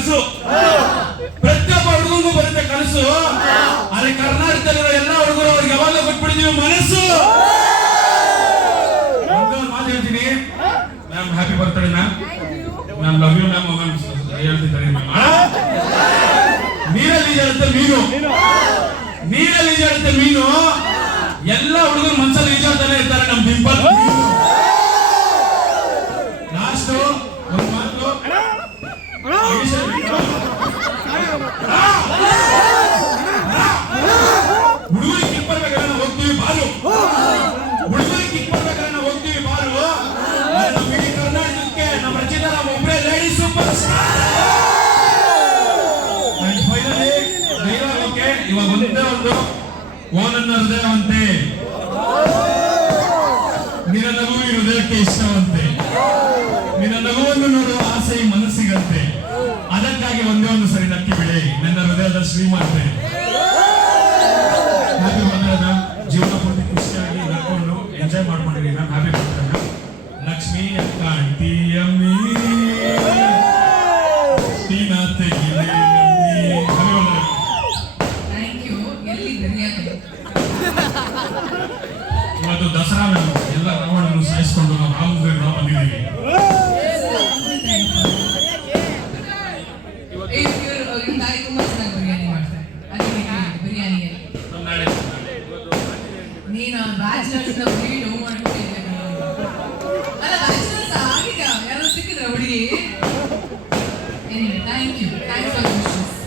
ಕನಸು. ಪ್ರತಿಯೊಬ್ಬ ಹುಡುಗನಿಗೂ ಬರುತ್ತೆ ಕನಸು. ಆದ್ರೆ ಕರ್ನಾಟಕದಲ್ಲಿರೋ ಎಲ್ಲ ಹುಡುಗರು ಅವ್ರಿಗೆ ಯಾವಾಗಲೂ ಕೊಟ್ಬಿಟ್ಟಿದೀವಿ ಮನಸ್ಸು. ಮಾತು ಹೇಳ್ತೀನಿ ma'am, happy birthday ma'am. Ma'am love you ma'am. Ma'am ಹೇಳ್ತಿದ್ದಾರೆ ನೀರಲ್ಲಿ ಈಜಾಡುತ್ತೆ ಮೀನು, ನೀರಲ್ಲಿ ಈಜಾಡುತ್ತೆ ಮೀನು. ಎಲ್ಲ ಹುಡುಗರು ಮನ್ಸಲ್ಲಿ ಈಜಾಡ್ತಾನೆ ಇರ್ತಾರೆ. ನಮ್ ಡಿಂಪಲ್ ಲಾಸ್ಟ್ ಒಂದು ಮಾತು, ಹುಡುಗರಿಗೆ ಕಿಕ್ ಬರ್ಬೇಕಾದ್ರೆ ನಾವು ಹೋಗ್ತೀವಿ ಬಾರು, ಹುಡುಗರಿಗೆ ಕಿಕ್ ಬರ್ಬೇಕಾದ್ರೆ ನಾವು ಹೋಗ್ತೀವಿ ಬಾರು. ನಮ್ಮ ಇಡೀ ಕರ್ನಾಟಕಕ್ಕೆ ನಮ್ಮ ರಚಿತಾ ರಾಮ್ ಒಬ್ಬರೇ lady super star. Finally dialogue okay. ಇವಾಗ ಒಂದೇ ಒಂದು ಓನನ್ನ ಹೃದಯವಂತೆ, ನಿನ್ನ ನಗು ಈ ಹೃದಯಕ್ಕೆ ಇಷ್ಟವಂತೆ, ನಿನ್ನ ನಗುವನ್ನು ನೋಡುವ ಆಸೆ ಈ ಮನಸ್ಸಿಗಂತೆ, ಅದಕ್ಕಾಗಿ ಒಂದೇ ಒಂದು ಸರಿ ನಕ್ಕಿ ಬಿಡಿ ನನ್ನ ಹೃದಯದ ಶ್ರೀಮಾತೆ. Happy birthday ma'am. ಜೀವನ ಪೂರ್ತಿ ಖುಷಿಯಾಗಿ ನಕ್ಕೊಂಡು ಎಂಜಾಯ್ ಮಾಡ್ಕೊಂಡಿರಿ ma'am. Happy birthday ma'am. Lakshmi ಅಕ್ಕ ಆಂಟಿ ಅಮ್ಮಿ ಟೀನಾ ತೆಗಿಲೆ ಇವತ್ತು ದಸರಾ ಮ್ಯಾಮ್. ಎಲ್ಲ ರಾವಣನ್ನು ಸಾಯಿಸ್ಕೊಂಡು ನಾವು ರಾಮದೇವ್ರ ಬಂದಿದ್ದೀವಿ. ನೀನು ಬ್ಯಾಚುಲರ್ಸ್ ಮಾಡ್ಕೊಂಡಿದ್ದೆ ಅಲ್ಲ, ಬ್ಯಾಚುಲರ್ಸ್ ಆಗಿದ್ಯಾ? ಯಾರೋ ಸಿಕ್ಕಿದ್ರ ಹುಡುಗಿ? Thank you for the wishes.